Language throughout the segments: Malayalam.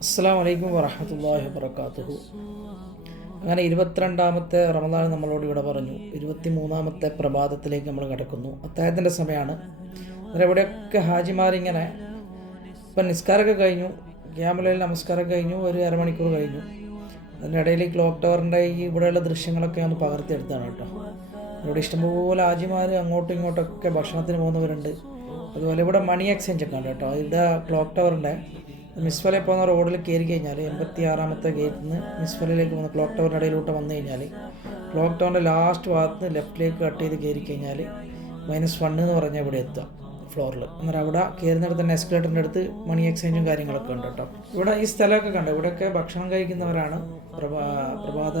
അസ്സാം വലൈക്കും വറഹമത്തല്ലാഹി വബർക്കാത്തുഹു അങ്ങനെ ഇരുപത്തിരണ്ടാമത്തെ റമദാൻ നമ്മളോട് ഇവിടെ പറഞ്ഞു. ഇരുപത്തി മൂന്നാമത്തെ പ്രഭാതത്തിലേക്ക് നമ്മൾ കിടക്കുന്നു. അത്താഴത്തിന്റെ സമയമാണ്. അന്നേരം ഇവിടെയൊക്കെ ഹാജിമാരിങ്ങനെ ഇപ്പം നിസ്കാരമൊക്കെ കഴിഞ്ഞു. ക്യാമലയിൽ നമസ്കാരം കഴിഞ്ഞു. ഒരു അരമണിക്കൂർ കഴിഞ്ഞു. അതിന്റെ ഇടയിൽ ക്ലോക്ക് ടവറിന്റെ ഈ ഇവിടെയുള്ള ദൃശ്യങ്ങളൊക്കെ ഒന്ന് പകർത്തിയെടുത്താണ് കേട്ടോ. ഇവിടെ ഇഷ്ടംപോലെ ഹാജിമാർ അങ്ങോട്ടും ഇങ്ങോട്ടൊക്കെ ഭക്ഷണത്തിന് പോകുന്നവരുണ്ട്. അതുപോലെ ഇവിടെ മണി എക്സ്ചേഞ്ച് ഒക്കെ ഉണ്ട് കേട്ടോ. ഇവിടെ ക്ലോക്ക് ടവറിന്റെ മിസ്ഫലെ പോകുന്ന റോഡിൽ കയറി കഴിഞ്ഞാൽ എൺപത്തി ആറാമത്തെ ഗേറ്റിൽ നിന്ന് മിസ്ഫലയിലേക്ക് പോകുന്ന ക്ലോക്ക് ടവറിന്റെ ഇടയിലോട്ട് വന്നു കഴിഞ്ഞാൽ ക്ലോക്ക് ടവറിന്റെ ലാസ്റ്റ് ഭാഗത്ത് നിന്ന് ലെഫ്റ്റിലേക്ക് കട്ട് ചെയ്ത് കയറി കഴിഞ്ഞാൽ മൈനസ് വൺ എന്ന് പറഞ്ഞാൽ ഇവിടെ എത്തുക ഫ്ലോറിൽ അന്നേരം അവിടെ കയറുന്നിടത്ത് തന്നെ എസ്കലേറ്ററിന്റെ അടുത്ത് മണി എക്സ്ചേഞ്ചും കാര്യങ്ങളൊക്കെ ഉണ്ട് കേട്ടോ. ഇവിടെ ഈ സ്ഥലമൊക്കെ കണ്ടു? ഇവിടെയൊക്കെ ഭക്ഷണം കഴിക്കുന്നവരാണ്. പ്രഭാ പ്രഭാത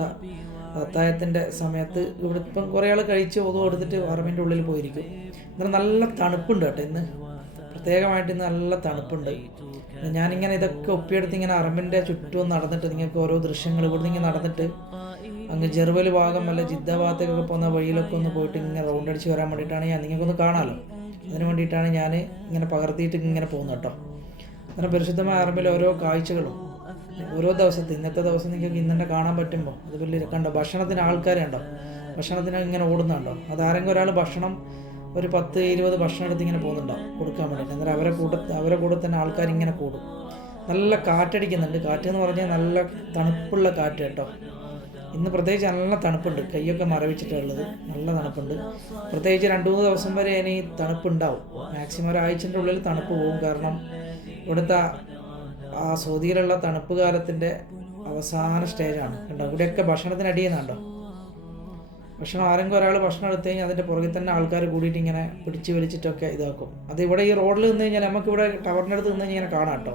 അത്തായത്തിന്റെ സമയത്ത് ഇവിടെ ഇപ്പം കുറേ ആൾ കഴിച്ച് ഒതു കൊടുത്തിട്ട് അറമിന്റെ ഉള്ളിൽ പോയിരിക്കും. അന്നേരം നല്ല തണുപ്പുണ്ട് കേട്ടോ ഇന്ന്. പ്രത്യേകമായിട്ട് നല്ല തണുപ്പുണ്ട്. ഞാനിങ്ങനെ ഇതൊക്കെ ഒപ്പിയെടുത്ത് ഇങ്ങനെ അറമ്പിന്റെ ചുറ്റും നടന്നിട്ട് നിങ്ങൾക്ക് ഓരോ ദൃശ്യങ്ങൾ ഇവിടുന്ന് ഇങ്ങനെ നടന്നിട്ട് അങ്ങ് ജെർവൽ ഭാഗം അല്ല ജിദ്ദ ഭാഗത്തേക്കൊക്കെ പോകുന്ന വഴിയിലൊക്കെ ഒന്ന് പോയിട്ട് ഇങ്ങനെ റൗണ്ട് അടിച്ച് വരാൻ വേണ്ടിയിട്ടാണ് ഞാൻ നിങ്ങൾക്കൊന്ന് കാണാമല്ലോ അതിന് വേണ്ടിയിട്ടാണ് ഞാൻ ഇങ്ങനെ പകർത്തിയിട്ട് ഇങ്ങനെ പോകുന്നത് കേട്ടോ. അങ്ങനെ പരിശുദ്ധമായ അറബിലെ ഓരോ കാഴ്ചകളും ഓരോ ദിവസത്തെ ഇന്നത്തെ ദിവസം നിങ്ങൾക്ക് ഇന്നെ കാണാൻ പറ്റുമ്പോൾ അത് വലിയ കണ്ടോ? ഭക്ഷണത്തിന് ആൾക്കാരുണ്ടോ? ഭക്ഷണത്തിന് ഇങ്ങനെ ഓടുന്നുണ്ടോ? അതാരെങ്കിലും ഒരാൾ ഭക്ഷണം ഒരു പത്ത് ഇരുപത് ഭക്ഷണം എടുത്ത് ഇങ്ങനെ പോകുന്നുണ്ടാവും കൊടുക്കാൻ വേണ്ടിയിട്ട്. അന്നേരം അവരെ കൂടെ അവരെ കൂടെ തന്നെ ആൾക്കാർ ഇങ്ങനെ കൂടും. നല്ല കാറ്റടിക്കുന്നുണ്ട്. കാറ്റ് എന്ന് പറഞ്ഞാൽ നല്ല തണുപ്പുള്ള കാറ്റ് കേട്ടോ. ഇന്ന് പ്രത്യേകിച്ച് നല്ല തണുപ്പുണ്ട്. കൈയൊക്കെ മറവിച്ചിട്ടുള്ളത് നല്ല തണുപ്പുണ്ട്. പ്രത്യേകിച്ച് രണ്ട് മൂന്ന് ദിവസം വരെ ഇനി തണുപ്പുണ്ടാവും. മാക്സിമം ഒരാഴ്ചന്റെ ഉള്ളിൽ തണുപ്പ് പോകും. കാരണം ഇവിടുത്തെ ആ സൗദിയിലുള്ള തണുപ്പ് കാലത്തിന്റെ അവസാന സ്റ്റേജാണ് കണ്ടോ? ഇവിടെയൊക്കെ ഭക്ഷണത്തിന് അടിയുന്നുണ്ടോ ഭക്ഷണം ആരെങ്കിലും ഒരാൾ ഭക്ഷണം എടുത്തു കഴിഞ്ഞാൽ അതിന്റെ പുറകിൽ തന്നെ ആൾക്കാർ കൂടിയിട്ട് ഇങ്ങനെ പിടിച്ച് വലിച്ചിട്ടൊക്കെ ഇതാക്കും. അത് ഇവിടെ ഈ റോഡിൽ നിന്ന് കഴിഞ്ഞാൽ നമുക്ക് ഇവിടെ ടവറിന്റെ അടുത്ത് നിന്ന് ഇങ്ങനെ കാണാം കേട്ടോ.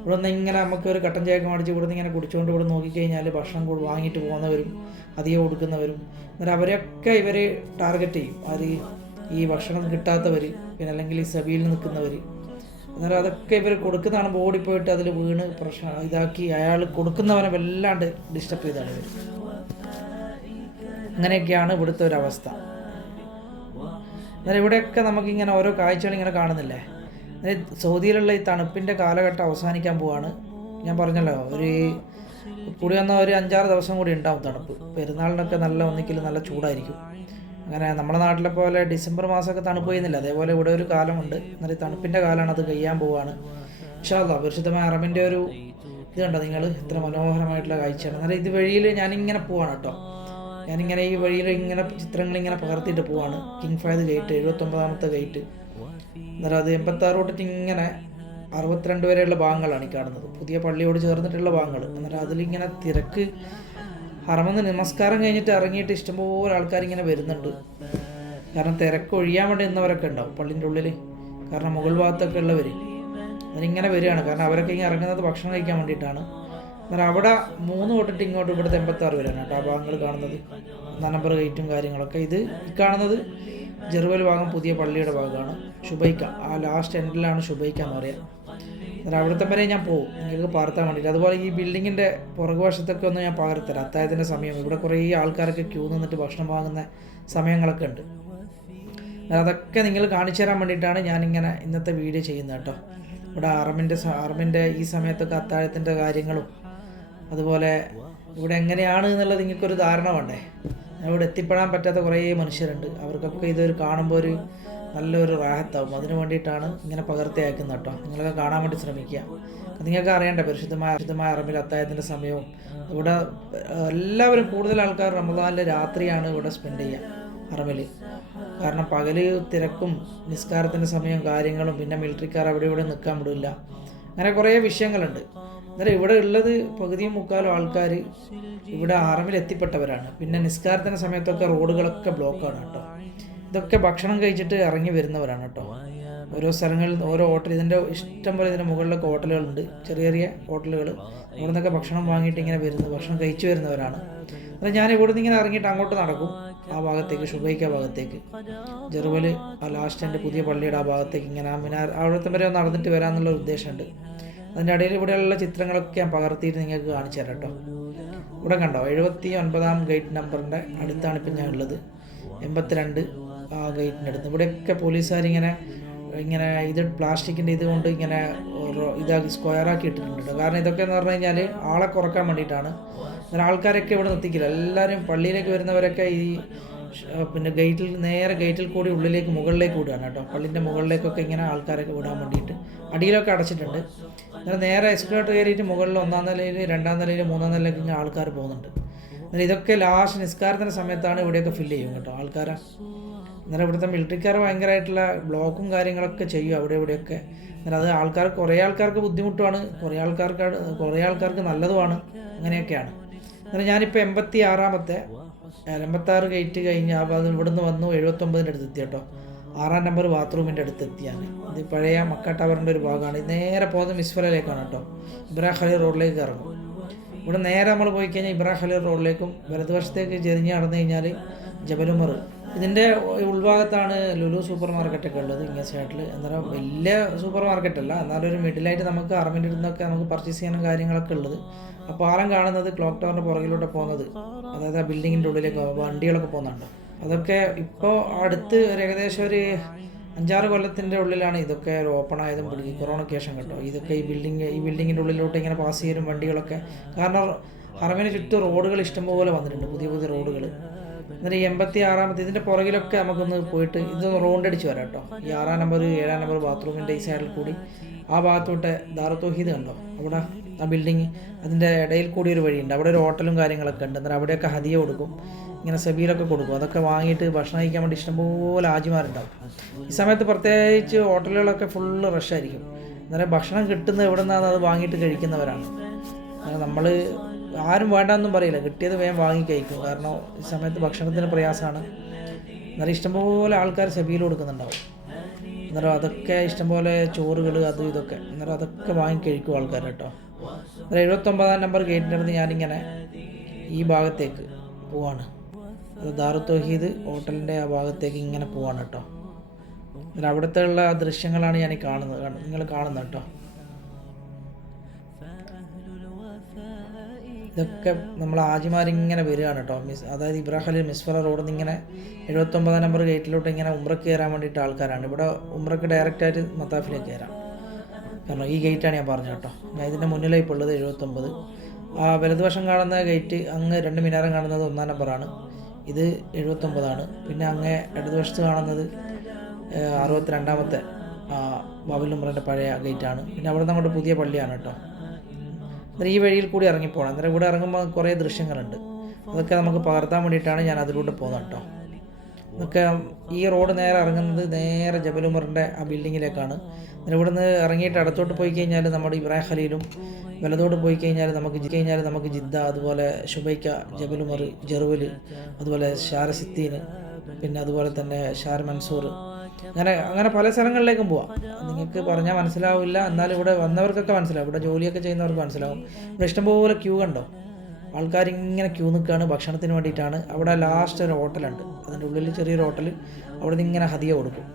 ഇവിടെ നിന്ന് ഇങ്ങനെ നമുക്ക് ഒരു കട്ടൻ ചായക്ക് മേടിച്ച് ഇവിടെ നിന്ന് ഇങ്ങനെ കുടിച്ചുകൊണ്ട് ഇവിടെ നോക്കിക്കഴിഞ്ഞാൽ ഭക്ഷണം കൂടി വാങ്ങിയിട്ട് പോകുന്നവരും അധികം കൊടുക്കുന്നവരും. എന്നാൽ അവരെയൊക്കെ ഇവർ ടാർഗറ്റ് ചെയ്യും. അത് ഈ ഭക്ഷണം കിട്ടാത്തവർ പിന്നെ അല്ലെങ്കിൽ ഈ സബിയിൽ നിൽക്കുന്നവർ അന്നേരം അതൊക്കെ ഇവർ കൊടുക്കുന്നതാണ് ഓടിപ്പോയിട്ട് അതിൽ വീണ് പ്രശ്നം ഇതാക്കി അയാൾ കൊടുക്കുന്നവനെ വല്ലാണ്ട് ഡിസ്റ്റർബ് ചെയ്താണ് ഇവർ അങ്ങനെയൊക്കെയാണ് ഇവിടുത്തെ ഒരു അവസ്ഥ. എന്നാൽ ഇവിടെയൊക്കെ നമുക്കിങ്ങനെ ഓരോ കാഴ്ചകൾ ഇങ്ങനെ കാണുന്നില്ലേ? സൗദിയിലുള്ള ഈ തണുപ്പിന്റെ കാലഘട്ടം അവസാനിക്കാൻ പോവാണ്. ഞാൻ പറഞ്ഞല്ലോ ഒരു കൂടി വന്ന ഒരു അഞ്ചാറ് ദിവസം കൂടി ഉണ്ടാവും തണുപ്പ്. പെരുന്നാളിനൊക്കെ നല്ല ഒന്നിക്കൽ നല്ല ചൂടായിരിക്കും. അങ്ങനെ നമ്മുടെ നാട്ടിലെ പോലെ ഡിസംബർ മാസമൊക്കെ തണുപ്പ് ചെയ്യുന്നില്ല അതേപോലെ ഇവിടെ ഒരു കാലമുണ്ട്. എന്നാൽ തണുപ്പിന്റെ കാലമാണ് അത് കഴിയാൻ പോവാണ്. ഇൻഷാല്ല പരിശുദ്ധമായ അറബിന്റെ ഒരു ഇത് കണ്ടോ നിങ്ങൾ? ഇത്ര മനോഹരമായിട്ടുള്ള കാഴ്ചയാണ്. എന്നാലും ഇത് വഴിയിൽ ഞാനിങ്ങനെ പോവാണ് കേട്ടോ. ഞാനിങ്ങനെ ഈ വഴിയിൽ ഇങ്ങനെ ചിത്രങ്ങൾ ഇങ്ങനെ പകർത്തിയിട്ട് പോവാണ്. കിങ് ഫയദ് ഗേറ്റ് എഴുപത്തൊമ്പതാമത്തെ ഗേറ്റ് അന്നേരം അത് എൺപത്താറ് തൊട്ടിട്ട് ഇങ്ങനെ അറുപത്തിരണ്ട് വരെയുള്ള ഭാഗങ്ങളാണ് ഈ കാണുന്നത്. പുതിയ പള്ളിയോട് ചേർന്നിട്ടുള്ള ഭാഗങ്ങൾ അന്നേരം അതിലിങ്ങനെ തിരക്ക്. ഹറമെന്ന് നമസ്കാരം കഴിഞ്ഞിട്ട് ഇറങ്ങിയിട്ട് ഇഷ്ടംപോലെ ആൾക്കാർ ഇങ്ങനെ വരുന്നുണ്ട്. കാരണം തിരക്ക് ഒഴിയാൻ വേണ്ടി നിന്നവരൊക്കെ ഉണ്ടാവും പള്ളിന്റെ ഉള്ളിൽ കാരണം മുകൾ ഭാഗത്തൊക്കെ ഉള്ളവർ അതിനിങ്ങനെ വരികയാണ്. കാരണം അവരൊക്കെ ഇങ്ങനെ ഇറങ്ങുന്നത് ഭക്ഷണം കഴിക്കാൻ വേണ്ടിയിട്ടാണ്. അന്നേരം അവിടെ മൂന്ന് തൊട്ടിട്ട് ഇങ്ങോട്ട് ഇവിടുത്തെ എൺപത്താറ് വരെയാണ് കേട്ടോ ആ ഭാഗങ്ങൾ കാണുന്നത്. നമ്പർ ഗേറ്റും കാര്യങ്ങളൊക്കെ. ഇത് ഈ കാണുന്നത് ജെറുവൽ ഭാഗം പുതിയ പള്ളിയുടെ ഭാഗമാണ്. ഷുബൈക്ക ആ ലാസ്റ്റ് എൻഡിലാണ് ഷുബൈക്ക എന്ന് പറയുക എന്നാലും അവിടുത്തെ വരെ ഞാൻ പോകും നിങ്ങൾക്ക് പകർത്താൻ വേണ്ടിയിട്ട്. അതുപോലെ ഈ ബിൽഡിങ്ങിന്റെ പുറകുവശത്തൊക്കെ ഒന്ന് ഞാൻ പകർത്തരാം അത്താഴത്തിന്റെ സമയം. ഇവിടെ കുറേ ആൾക്കാരൊക്കെ ക്യൂ നിന്നിട്ട് ഭക്ഷണം വാങ്ങുന്ന സമയങ്ങളൊക്കെ ഉണ്ട്. അതൊക്കെ നിങ്ങൾ കാണിച്ചു തരാൻ വേണ്ടിയിട്ടാണ് ഞാനിങ്ങനെ ഇന്നത്തെ വീഡിയോ ചെയ്യുന്നത് കേട്ടോ. ഇവിടെ അറമിന്റെ അറമിന്റെ ഈ സമയത്തൊക്കെ അത്താഴത്തിന്റെ കാര്യങ്ങളും അതുപോലെ ഇവിടെ എങ്ങനെയാണ് എന്നുള്ളത് നിങ്ങൾക്കൊരു ധാരണ വേണ്ടേ? ഇവിടെ എത്തിപ്പെടാൻ പറ്റാത്ത കുറേ മനുഷ്യരുണ്ട്. അവർക്കൊക്കെ ഇതൊരു കാണുമ്പോൾ ഒരു നല്ലൊരു റാഹത്താവും. അതിന് വേണ്ടിയിട്ടാണ് ഇങ്ങനെ പകർത്തി അയക്കുന്നത് കേട്ടോ. നിങ്ങളൊക്കെ കാണാൻ വേണ്ടി ശ്രമിക്കുക. നിങ്ങൾക്ക് അറിയണ്ടേ? പരിശുദ്ധമായ പരിശുദ്ധമായ അറബിൽ അത്തായത്തിന്റെ സമയവും ഇവിടെ എല്ലാവരും കൂടുതൽ ആൾക്കാർ റമദാനിലെ രാത്രിയാണ് ഇവിടെ സ്പെൻഡ് ചെയ്യുക അറബിൽ കാരണം പകൽ തിരക്കും നിസ്കാരത്തിന്റെ സമയവും കാര്യങ്ങളും പിന്നെ മിലിറ്ററിക്കാർ അവിടെ ഇവിടെ നിൽക്കാൻ വിടില്ല. അങ്ങനെ കുറേ വിഷയങ്ങളുണ്ട്. അന്നേരം ഇവിടെ ഉള്ളത് പകുതിയും മുക്കാലും ആൾക്കാർ ഇവിടെ ആറമിൽ എത്തിപ്പെട്ടവരാണ്. പിന്നെ നിസ്കാരത്തിന്റെ സമയത്തൊക്കെ റോഡുകളൊക്കെ ബ്ലോക്കാണ് കേട്ടോ. ഇതൊക്കെ ഭക്ഷണം കഴിച്ചിട്ട് ഇറങ്ങി വരുന്നവരാണ് കേട്ടോ. ഓരോ സ്ഥലങ്ങളിൽ ഓരോ ഹോട്ടൽ ഇതിന്റെ ഇഷ്ടം പോലെ ഇതിന്റെ മുകളിലൊക്കെ ഹോട്ടലുകളുണ്ട് ചെറിയ ചെറിയ ഹോട്ടലുകൾ ഇവിടെ നിന്നൊക്കെ ഭക്ഷണം വാങ്ങിയിട്ട് ഇങ്ങനെ വരുന്നു ഭക്ഷണം കഴിച്ചു വരുന്നവരാണ്. അത് ഞാൻ ഇവിടെ നിന്ന് ഇങ്ങനെ ഇറങ്ങിയിട്ട് അങ്ങോട്ട് നടക്കും ആ ഭാഗത്തേക്ക് ഷുബൈക്ക ഭാഗത്തേക്ക്. ജെറുവൽ ആ ലാസ്റ്റ് എന്റെ പുതിയ പള്ളിയുടെ ആ ഭാഗത്തേക്ക് ഇങ്ങനെ ആ മിനാർ അവിടുത്തെ വരെ നടന്നിട്ട് വരാമെന്നുള്ള ഉദ്ദേശമുണ്ട്. അതിന്റെ ഇടയിൽ ഇവിടെയുള്ള ചിത്രങ്ങളൊക്കെ ഞാൻ പകർത്തിയിട്ട് നിങ്ങൾക്ക് കാണിച്ചു തരാം കേട്ടോ. ഇവിടെ കണ്ടോ? എഴുപത്തി ഒൻപതാം ഗേറ്റ് നമ്പറിന്റെ അടുത്താണ് ഇപ്പം ഞാൻ ഉള്ളത്. എൺപത്തിരണ്ട് ആ ഗേറ്റിന്റെ അടുത്ത്. ഇവിടെയൊക്കെ പോലീസുകാരിങ്ങനെ ഇങ്ങനെ ഇത് പ്ലാസ്റ്റിക്കിന്റെ ഇത് കൊണ്ട് ഇങ്ങനെ ഇതാക്കി സ്ക്വയറാക്കി ഇട്ടിട്ടുണ്ട് കേട്ടോ. കാരണം ഇതൊക്കെ എന്ന് പറഞ്ഞു കഴിഞ്ഞാൽ ആളെ കുറയ്ക്കാൻ വേണ്ടിയിട്ടാണ്. അങ്ങനെ ആൾക്കാരൊക്കെ ഇവിടെ നിർത്തിക്കില്ല. എല്ലാവരും പള്ളിയിലേക്ക് വരുന്നവരൊക്കെ ഈ പിന്നെ ഗേറ്റിൽ നേരെ ഗേറ്റിൽ കൂടി ഉള്ളിലേക്ക് മുകളിലേക്ക് വിടുകയാണ് കേട്ടോ. പള്ളിന്റെ മുകളിലേക്കൊക്കെ ഇങ്ങനെ ആൾക്കാരൊക്കെ വിടാൻ വേണ്ടിയിട്ട്. അടിയിലൊക്കെ അടച്ചിട്ടുണ്ട്. അങ്ങനെ നേരെ എസ്കലേറ്റർ കയറിയിട്ട് മുകളിൽ ഒന്നാം നിലയിൽ രണ്ടാം നിലയിൽ മൂന്നാം നിലയിലേക്ക് ഇങ്ങനെ ആൾക്കാർ പോകുന്നുണ്ട്. എന്നാൽ ഇതൊക്കെ ലാസ്റ്റ് നിസ്കാരത്തിന്റെ സമയത്താണ് ഇവിടെയൊക്കെ ഫില്ല് ചെയ്യും കേട്ടോ ആൾക്കാരെ. അന്നേരം ഇവിടുത്തെ മിലിറ്ററിക്കാർ ഭയങ്കരമായിട്ടുള്ള ബ്ലോക്കും കാര്യങ്ങളൊക്കെ ചെയ്യും അവിടെ ഇവിടെയൊക്കെ. അന്നേരം അത് ആൾക്കാർ കുറേ ആൾക്കാർക്ക് ബുദ്ധിമുട്ടുമാണ് കുറേ ആൾക്കാർക്ക് കുറേ ആൾക്കാർക്ക് നല്ലതുമാണ് അങ്ങനെയൊക്കെയാണ്. അന്നേരം ഞാനിപ്പോൾ എൺപത്തി ആറാമത്തെ എൺപത്താറ് ഗേറ്റ് കഴിഞ്ഞ് ആ ഭാഗം ഇവിടുന്ന് വന്നു. എഴുപത്തൊമ്പതിന്റെ അടുത്ത് എത്തി കേട്ടോ. ആറാം നമ്പർ ബാത്റൂമിന്റെ അടുത്ത് എത്തിയാണ് ഇത് പഴയ മക്ക ടവറിന്റെ ഒരു ഭാഗമാണ്. ഇത് നേരെ പോകുന്നത് മിസ്ഫലയിലേക്കാണ് കേട്ടോ. ഇബ്രാഹിം ഖലീൽ റോഡിലേക്ക് ഇറങ്ങും ഇവിടെ നേരെ നമ്മൾ പോയി കഴിഞ്ഞാൽ ഇബ്രാഹിം ഖലീൽ റോഡിലേക്കും വലതുവശത്തേക്ക് ചെരിഞ്ഞ് നടന്നു കഴിഞ്ഞാൽ ജബലുമർ. ഇതിന്റെ ഉൾഭാഗത്താണ് ലുലു സൂപ്പർ മാർക്കറ്റൊക്കെ ഉള്ളത്. ഇങ്ങനെ സൈഡിൽ അന്നേരം വലിയ സൂപ്പർ മാർക്കറ്റല്ല. എന്നാലും ഒരു മിഡിലായിട്ട് നമുക്ക് അറമിന്റെ അടുത്തൊക്കെ നമുക്ക് പർച്ചേസ് ചെയ്യാനും കാര്യങ്ങളൊക്കെ ഉള്ളത്. ആ പാലം കാണുന്നത് ക്ലോക്ക് ടവറിന്റെ പുറകിലൂടെ പോകുന്നത്. അതായത് ആ ബിൽഡിങ്ങിന്റെ ഉള്ളിലേക്ക് വണ്ടികളൊക്കെ പോകുന്നുണ്ട്. അതൊക്കെ ഇപ്പോൾ അടുത്ത് ഒരു ഏകദേശം ഒരു അഞ്ചാറ് കൊല്ലത്തിന്റെ ഉള്ളിലാണ് ഇതൊക്കെ ഓപ്പൺ ആയതും പിടിക്കും കൊറോണ ശേഷം കേട്ടോ. ഇതൊക്കെ ഈ ബിൽഡിങ് ഈ ബിൽഡിങ്ങിന്റെ ഉള്ളിലോട്ട് ഇങ്ങനെ പാസ് ചെയ്യും വണ്ടികളൊക്കെ. കാരണം ഹറമിന് ചുറ്റും റോഡുകൾ ഇഷ്ടംപോലെ വന്നിട്ടുണ്ട് പുതിയ പുതിയ റോഡുകൾ എന്നിട്ട് ഈ എൺപത്തി ആറാമത്തെ ഇതിന്റെ പുറകിലൊക്കെ നമുക്കൊന്ന് പോയിട്ട് ഇതൊന്ന് റൗണ്ട് അടിച്ച് വരാം കേട്ടോ. ഈ ആറാം നമ്പർ ഏഴാം നമ്പർ ബാത്റൂമിന്റെ ഈ സൈഡിൽ കൂടി. ആ ഭാഗത്തോട്ട് ദാറത്തോഹീദ് കണ്ടോ? അവിടെ ആ ബിൽഡിങ് അതിന്റെ ഇടയിൽ കൂടി ഒരു വഴിയുണ്ട്. അവിടെ ഒരു ഹോട്ടലും കാര്യങ്ങളൊക്കെ ഉണ്ട്. എന്നിട്ട് അവിടെയൊക്കെ ഹതിയ കൊടുക്കും. ഇങ്ങനെ സബീലൊക്കെ കൊടുക്കും. അതൊക്കെ വാങ്ങിയിട്ട് ഭക്ഷണം കഴിക്കാൻ വേണ്ടി ഇഷ്ടംപോലെ ആജിമാരുണ്ടാവും. ഈ സമയത്ത് പ്രത്യേകിച്ച് ഹോട്ടലുകളൊക്കെ ഫുള്ള് റഷായിരിക്കും അന്നേരം ഭക്ഷണം കിട്ടുന്ന എവിടെ നിന്നാണ് അത് വാങ്ങിയിട്ട് കഴിക്കുന്നവരാണ്. നമ്മൾ ആരും വേണ്ടെന്നും പറയില്ല. കിട്ടിയത് വേഗം വാങ്ങി കഴിക്കും. കാരണം ഈ സമയത്ത് ഭക്ഷണത്തിന് പ്രയാസമാണ്. എന്നാലും ഇഷ്ടംപോലെ ആൾക്കാർ സബീൽ കൊടുക്കുന്നുണ്ടാവും. അന്നേരം അതൊക്കെ ഇഷ്ടംപോലെ ചോറുകൾ അതും ഇതൊക്കെ. അന്നേരം അതൊക്കെ വാങ്ങി കഴിക്കും ആൾക്കാർ കേട്ടോ. അന്നേരം എഴുപത്തൊമ്പതാം നമ്പർ ഗേറ്റിന്റെ അടുത്ത് ഞാനിങ്ങനെ ഈ ഭാഗത്തേക്ക് പോവാണ്. അത് ദാറു തോഹീദ് ഹോട്ടലിന്റെ ആ ഭാഗത്തേക്ക് ഇങ്ങനെ പോവാണ് കേട്ടോ. അതിൽ അവിടുത്തെ ഉള്ള ദൃശ്യങ്ങളാണ് ഞാൻ കാണുന്നത്. നിങ്ങൾ കാണുന്നത് കേട്ടോ. ഇതൊക്കെ നമ്മൾ ആജിമാരിങ്ങനെ വരികയാണ് കേട്ടോ. മിസ് അതായത് ഇബ്രാഹലി മിസ്ഫറ റോഡിൽ നിന്ന് ഇങ്ങനെ എഴുപത്തൊമ്പതാം നമ്പർ ഗേറ്റിലോട്ട് ഇങ്ങനെ ഉമ്രക്ക് കയറാൻ വേണ്ടിയിട്ട് ആൾക്കാരാണ്. ഇവിടെ ഉമ്രക്ക് ഡയറക്റ്റായിട്ട് മത്താഫിലേക്ക് കയറാം. കാരണം ഈ ഗേറ്റാണ് ഞാൻ പറഞ്ഞത് കേട്ടോ. ഞാൻ ഇതിന്റെ മുന്നിലായി ഇപ്പോൾ ഉള്ളത് എഴുപത്തൊമ്പത്. ആ വലതുവശം കാണുന്ന ഗേറ്റ് അങ്ങ് രണ്ട് മിനാരം കാണുന്നത് ഒന്നാം നമ്പറാണ് ഇത് എഴുപത്തൊമ്പതാണ്. പിന്നെ അങ്ങ് ഇടതുവശത്ത് കാണുന്നത് അറുപത്തിരണ്ടാമത്തെ ബാബുൽ നമ്പറിന്റെ പഴയ ഗേറ്റാണ് പിന്നെ അവിടെ അങ്ങോട്ട് പുതിയ പള്ളിയാണ് കേട്ടോ. അന്നേരം ഈ വഴിയിൽ കൂടി ഇറങ്ങിപ്പോകണം അന്നേരം ഇവിടെ ഇറങ്ങുമ്പോൾ കുറേ ദൃശ്യങ്ങളുണ്ട്. അതൊക്കെ നമുക്ക് പകർത്താൻ വേണ്ടിയിട്ടാണ് ഞാൻ അതിലൂടെ പോകുന്നത് കേട്ടോ. അതൊക്കെ ഈ റോഡ് നേരെ ഇറങ്ങുന്നത് നേരെ ജബലുമറിന്റെ ആ ബിൽഡിങ്ങിലേക്കാണ്. പിന്നെ ഇവിടെ നിന്ന് ഇറങ്ങിയിട്ട് അടുത്തോട്ട് പോയി കഴിഞ്ഞാൽ നമ്മുടെ ഇബ്രാഹിം ഖലീലും വലതോട്ട് പോയി കഴിഞ്ഞാൽ നമുക്ക് കഴിഞ്ഞാൽ നമുക്ക് ജിദ്ദ അതുപോലെ ഷുബൈക്ക ജബലുമർ ജെറുവൽ അതുപോലെ ഷാരസിത്തീൻ പിന്നെ അതുപോലെ തന്നെ ഷാർ മൻസൂർ. അങ്ങനെ അങ്ങനെ പല സ്ഥലങ്ങളിലേക്കും പോവാം. നിങ്ങൾക്ക് പറഞ്ഞാൽ മനസ്സിലാവില്ല. എന്നാലും ഇവിടെ വന്നവർക്കൊക്കെ മനസ്സിലാവും. ഇവിടെ ജോലിയൊക്കെ ചെയ്യുന്നവർക്ക് മനസ്സിലാവും. ഇവിടെ ഇഷ്ടംപോലെ ക്യൂ കണ്ടോ? ആൾക്കാർ ഇങ്ങനെ ക്യൂ നിൽക്കുകയാണ് ഭക്ഷണത്തിന് വേണ്ടിയിട്ടാണ്. അവിടെ ലാസ്റ്റ് ഒരു ഹോട്ടലുണ്ട്. അതിന്റെ ഉള്ളിൽ ചെറിയൊരു ഹോട്ടൽ അവിടെ നിന്ന് ഇങ്ങനെ ഹതിയ കൊടുക്കും.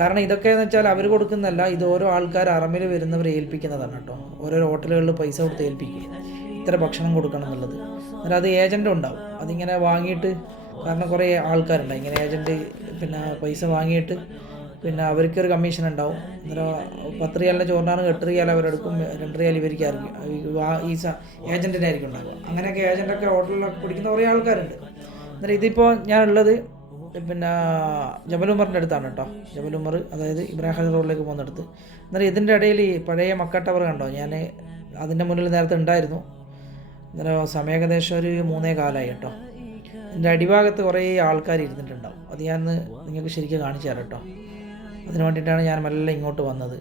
കാരണം ഇതൊക്കെ എന്ന് വെച്ചാൽ അവർ കൊടുക്കുന്നതല്ല ഇത് ഓരോ ആൾക്കാർ അറമിൽ വരുന്നവരെ ഏൽപ്പിക്കുന്നതാണ് കേട്ടോ. ഓരോ ഹോട്ടലുകളിൽ പൈസ കൊടുത്ത് ഏൽപ്പിക്കും. ഇത്ര ഭക്ഷണം കൊടുക്കണം എന്നുള്ളത്. അന്നേരം അത് ഏജന്റ് ഉണ്ടാവും. അതിങ്ങനെ വാങ്ങിയിട്ട് കാരണം കുറേ ആൾക്കാരുണ്ടാവും ഇങ്ങനെ ഏജന്റ് പിന്നെ പൈസ വാങ്ങിയിട്ട് പിന്നെ അവർക്കൊരു കമ്മീഷൻ ഉണ്ടാവും. അന്നേരം പത്ത് റിയാലിന്റെ ചോറിനാണ് എട്ട് റിയാൽ അവരെടുക്കും രണ്ട് റിയാൽ ഇവർക്കായിരിക്കും ഈ വാ- ഈ ഏജന്റിനായിരിക്കും ഉണ്ടാകുക അങ്ങനെയൊക്കെ ഏജന്റൊക്കെ ഹോട്ടലിലൊക്കെ പിടിക്കുന്ന കുറേ ആൾക്കാരുണ്ട്. അന്നേരം ഇതിപ്പോൾ ഞാനുള്ളത് പിന്നെ ജബലുമറിന്റെ അടുത്താണ് കേട്ടോ. ജബലുമർ അതായത് ഇബ്രാഹിം റോഡിലേക്ക് പോകുന്നിടത്ത്. അന്നേരം ഇതിന്റെ ഇടയിൽ ഈ പഴയ മക്ക ടവർ കണ്ടോ? ഞാൻ അതിന്റെ മുന്നിൽ നേരത്തെ ഉണ്ടായിരുന്നു. അന്നേരം സമയം ഏകദേശം ഒരു മൂന്നേ കാലമായി കേട്ടോ. എന്റെ അടിഭാഗത്ത് കുറേ ആൾക്കാർ ഇരുന്നിട്ടുണ്ടാവും. അത് ഞാൻ നിങ്ങൾക്ക് ശരിക്കും കാണിച്ചു തരാം കേട്ടോ. അതിന് വേണ്ടിയിട്ടാണ് ഞാൻ മെല്ലെ ഇങ്ങോട്ട് വന്നത്.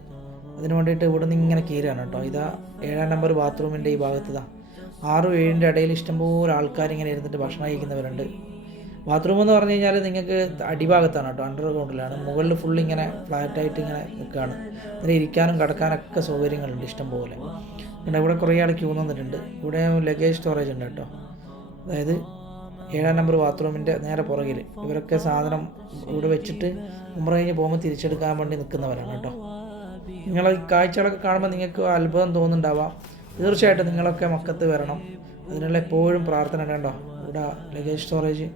അതിന് വേണ്ടിയിട്ട് ഇവിടെ നിന്ന് ഇങ്ങനെ കീറുകയാണ് കേട്ടോ. ഇതാ ഏഴാം നമ്പർ ബാത്റൂമിന്റെ ഈ ഭാഗത്ത് ആറും ഏഴിന്റെ ഇടയിൽ ഇഷ്ടംപോലെ ആൾക്കാർ ഇങ്ങനെ ഇരുന്നിട്ട് ഭക്ഷണം കഴിക്കുന്നവരുണ്ട്. ബാത്റൂം എന്ന് പറഞ്ഞു കഴിഞ്ഞാൽ നിങ്ങൾക്ക് അടിഭാഗത്താണ് കേട്ടോ അണ്ടർഗ്രൗണ്ടിലാണ്. മുകളിൽ ഫുൾ ഇങ്ങനെ ഫ്ലാറ്റായിട്ട് ഇങ്ങനെ നിൽക്കുകയാണ്. ഇതിൽ ഇരിക്കാനും കിടക്കാനൊക്കെ സൗകര്യങ്ങളുണ്ട് ഇഷ്ടംപോലെ. പിന്നെ ഇവിടെ കുറേ ആൾ ക്യൂ നിന്നിട്ടുണ്ട്. ഇവിടെ ലഗേജ് സ്റ്റോറേജ് ഉണ്ട് കേട്ടോ. അതായത് ഏഴാം നമ്പർ ബാത്റൂമിന്റെ നേരെ പുറകിൽ ഇവരൊക്കെ സാധനം ഇവിടെ വെച്ചിട്ട് ഉമ്ര കഴിഞ്ഞ് പോകുമ്പോൾ തിരിച്ചെടുക്കാൻ വേണ്ടി നിൽക്കുന്നവരാണ് കേട്ടോ. നിങ്ങൾ ഈ കാഴ്ചകളൊക്കെ കാണുമ്പോൾ നിങ്ങൾക്ക് അത്ഭുതം തോന്നുന്നുണ്ടാവാം. തീർച്ചയായിട്ടും നിങ്ങളൊക്കെ മക്കത്ത് വരണം. അതിനുള്ള എപ്പോഴും പ്രാർത്ഥന കേട്ടോ. ഇവിടെ ലഗേജ് സ്റ്റോറേജ്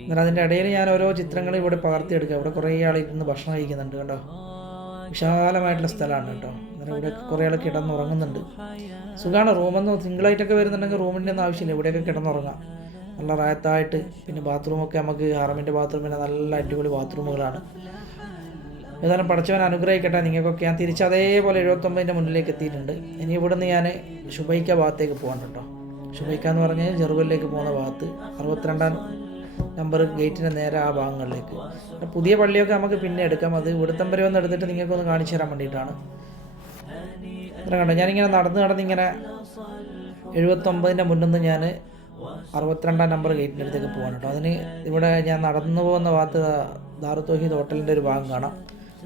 എന്നാൽ അതിന്റെ ഇടയിൽ ഞാൻ ഓരോ ചിത്രങ്ങൾ ഇവിടെ പകർത്തിയെടുക്കുക. ഇവിടെ കുറേ ആൾ ഇരുന്ന് ഭക്ഷണം കഴിക്കുന്നുണ്ട് കേട്ടോ. വിശാലമായിട്ടുള്ള സ്ഥലമാണ് കേട്ടോ. എന്നാൽ ഇവിടെ കുറേ ആൾ കിടന്നുറങ്ങുന്നുണ്ട്. സുഖമാണ് റൂമൊന്നും സിംഗിളായിട്ടൊക്കെ വരുന്നുണ്ടെങ്കിൽ റൂമിന്റെ ഒന്നും ആവശ്യമില്ല. ഇവിടെയൊക്കെ കിടന്നുറങ്ങാം. നല്ല റായത്തായിട്ട് പിന്നെ ബാത്റൂമൊക്കെ നമുക്ക് ഹറമിന്റെ ബാത്റൂം പിന്നെ നല്ല അടിപൊളി ബാത്റൂമുകളാണ്. ഏതായാലും പഠിച്ചവൻ അനുഗ്രഹിക്കട്ടെ. നിങ്ങൾക്കൊക്കെ ഞാൻ തിരിച്ച് അതേപോലെ എഴുപത്തൊമ്പതിന്റെ മുന്നിലേക്ക് എത്തിയിട്ടുണ്ട്. ഇനി ഇവിടുന്ന് ഞാൻ ഷുബൈക്ക ഭാഗത്തേക്ക് പോകണം കേട്ടോ. ഷുബൈക്ക എന്ന് പറഞ്ഞ് ജെറുവലിലേക്ക് പോകുന്ന ഭാഗത്ത് അറുപത്തിരണ്ടാം നമ്പർ ഗേറ്റിന്റെ നേരെ ആ ഭാഗങ്ങളിലേക്ക്. പുതിയ പള്ളിയൊക്കെ നമുക്ക് പിന്നെ എടുക്കാം. അത് ഇവിടുത്തം ഒന്ന് എടുത്തിട്ട് നിങ്ങൾക്കൊന്ന് കാണിച്ചു തരാൻ വേണ്ടിയിട്ടാണ്. കണ്ടോ? ഞാനിങ്ങനെ നടന്ന് നടന്ന് ഇങ്ങനെ എഴുപത്തൊമ്പതിന്റെ മുന്നിൽ നിന്ന് ഞാൻ അറുപത്തിരണ്ടാം നമ്പർ ഗേറ്റിന്റെ അടുത്തേക്ക് പോകാൻ കേട്ടോ. അതിന് ഇവിടെ ഞാൻ നടന്നു പോകുന്ന ഭാഗത്ത് ദാറുത്തോഹീദ് ഹോട്ടലിന്റെ ഒരു ഭാഗം കാണാം.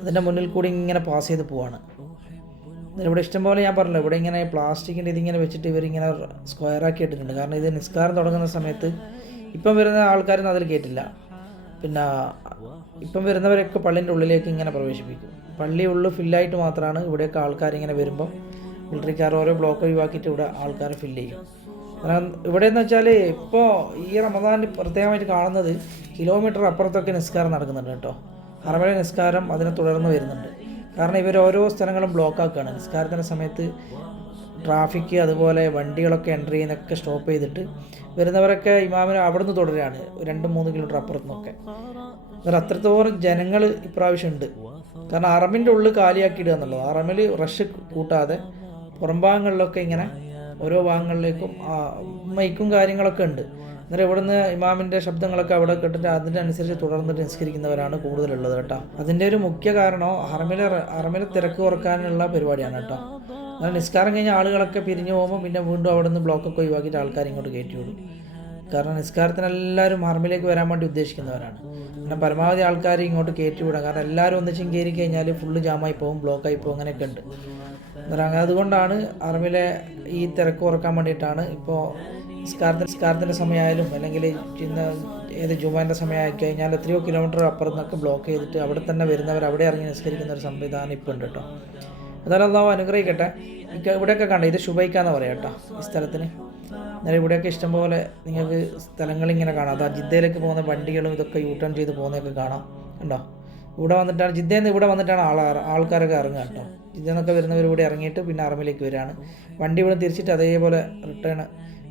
അതിന്റെ മുന്നിൽ കൂടി ഇങ്ങനെ പാസ് ചെയ്ത് പോവാണ്. ഇവിടെ ഇഷ്ടംപോലെ ഞാൻ പറഞ്ഞല്ലോ ഇവിടെ ഇങ്ങനെ പ്ലാസ്റ്റിക്കിന്റെ ഇതിങ്ങനെ വെച്ചിട്ട് ഇവരിങ്ങനെ സ്ക്വയർ ആക്കി ഇട്ടിട്ടുണ്ട്. കാരണം ഇത് നിസ്കാരം തുടങ്ങുന്ന സമയത്ത് ഇപ്പം വരുന്ന ആൾക്കാരൊന്നും അതിൽ കയറ്റില്ല പിന്നെ ഇപ്പം വരുന്നവരൊക്കെ പള്ളിന്റെ ഉള്ളിലേക്ക് ഇങ്ങനെ പ്രവേശിപ്പിക്കും. പള്ളി ഉള്ളു ഫില്ലായിട്ട് മാത്രമാണ് ഇവിടെയൊക്കെ ആൾക്കാർ ഇങ്ങനെ വരുമ്പം മിലിറ്ററിക്കാർ ഓരോ ബ്ലോക്ക് ഒഴിവാക്കിയിട്ട് ഇവിടെ ആൾക്കാരെ ഫില്ല് ചെയ്യും. ഇവിടെ എന്ന് വെച്ചാൽ ഇപ്പോൾ ഈ റമദാനിൽ പ്രത്യേകമായിട്ട് കാണുന്നത് കിലോമീറ്റർ അപ്പുറത്തൊക്കെ നിസ്കാരം നടക്കുന്നുണ്ട് കേട്ടോ. ഹറമല നിസ്കാരം അതിനെ തുടർന്ന് വരുന്നുണ്ട്. കാരണം ഇവർ ഓരോ സ്ഥലങ്ങളും ബ്ലോക്ക് ആക്കുകയാണ്. നിസ്കാരത്തിന്റെ സമയത്ത് ട്രാഫിക് അതുപോലെ വണ്ടികളൊക്കെ എന്റർ ചെയ്യുന്നൊക്കെ സ്റ്റോപ്പ് ചെയ്തിട്ട് വരുന്നവരൊക്കെ ഇമാമിന് അവിടുന്ന് തുടരുകയാണ്. രണ്ട് മൂന്ന് കിലോമീറ്റർ അപ്പുറത്തു നിന്നൊക്കെ എന്നാൽ അത്രത്തോളം ജനങ്ങൾ ഇപ്രാവശ്യം ഉണ്ട്. കാരണം അറമിന്റെ ഉള്ളിൽ കാലിയാക്കിയിടുക എന്നുള്ളത്. അറമിൽ റഷ് കൂട്ടാതെ പുറംഭാഗങ്ങളിലൊക്കെ ഇങ്ങനെ ഓരോ ഭാഗങ്ങളിലേക്കും മൈക്കും കാര്യങ്ങളൊക്കെ ഉണ്ട്. അന്നേരം ഇവിടുന്ന് ഇമാമിന്റെ ശബ്ദങ്ങളൊക്കെ അവിടെ കേട്ടിട്ട് അതിനനുസരിച്ച് തുടർന്നിട്ട് നിസ്കരിക്കുന്നവരാണ് കൂടുതലുള്ളത് കേട്ടോ. അതിന്റെ ഒരു മുഖ്യ കാരണം ഹറമിലെ ഹറമിലെ തിരക്ക് കുറക്കാനുള്ള പരിപാടിയാണ് കേട്ടോ. എന്നാൽ നിസ്കാരം കഴിഞ്ഞ ആളുകളൊക്കെ പിരിഞ്ഞു പോകുമ്പോൾ പിന്നെ വീണ്ടും അവിടെ നിന്ന് ബ്ലോക്കൊക്കെ ഒഴിവാക്കിയിട്ട് ആൾക്കാർ ഇങ്ങോട്ട് കയറ്റി കാരണം നിസ്കാരത്തിന് എല്ലാവരും അറമിലേക്ക് വരാൻ വേണ്ടി ഉദ്ദേശിക്കുന്നവരാണ്. പിന്നെ പരമാവധി ആൾക്കാർ ഇങ്ങോട്ട് കയറ്റി വിടാം കാരണം എല്ലാവരും ഒന്നിച്ചും കയറി കഴിഞ്ഞാൽ ഫുള്ള് ജാമായി പോകും ബ്ലോക്കായി പോകും അങ്ങനെയൊക്കെ ഉണ്ട്. അങ്ങനെ അതുകൊണ്ടാണ് ആർമിയിലെ ഈ തിരക്ക് കുറയ്ക്കാൻ വേണ്ടിയിട്ടാണ് ഇപ്പോൾ നിസ്കാരത്തിന് നിസ്കാരത്തിന്റെ സമയമായാലും അല്ലെങ്കിൽ ഇന്ന് ഏത് ജുമാന്റെ സമയമായി കഴിഞ്ഞാൽ എത്രയോ കിലോമീറ്റർ അപ്പുറത്ത് നിന്നൊക്കെ ബ്ലോക്ക് ചെയ്തിട്ട് അവിടെ തന്നെ വരുന്നവർ അവിടെ ഇറങ്ങി നിസ്കരിക്കുന്ന ഒരു സംവിധാനം ഇപ്പോൾ ഉണ്ട് കേട്ടോ. അതായത് അള്ളാഹു അനുഗ്രഹിക്കട്ടെ. ഇവിടെയൊക്കെ കണ്ട? ഇത് ശുഭയിക്കാന്ന് പറയാം കേട്ടോ ഈ സ്ഥലത്തിന്. അന്നേരം ഇവിടെയൊക്കെ ഇഷ്ടംപോലെ നിങ്ങൾക്ക് സ്ഥലങ്ങളിങ്ങനെ കാണാം. അതാ ജിദ്ദയിലേക്ക് പോകുന്ന വണ്ടികളും ഇതൊക്കെ യൂ ടേൺ ചെയ്ത് പോകുന്നതൊക്കെ കാണാം. കണ്ടോ? ഇവിടെ വന്നിട്ടാണ് ജിദ്ദയിൽ നിന്ന് ഇവിടെ വന്നിട്ടാണ് ആൾ ആൾക്കാരൊക്കെ ഇറങ്ങുക കേട്ടോ. ജിദ്ദ എന്നൊക്കെ വരുന്നവർ ഇവിടെ ഇറങ്ങിയിട്ട് പിന്നെ അറമിലേക്ക് വരികയാണ്. വണ്ടി ഇവിടെ തിരിച്ചിട്ട് അതേപോലെ റിട്ടേൺ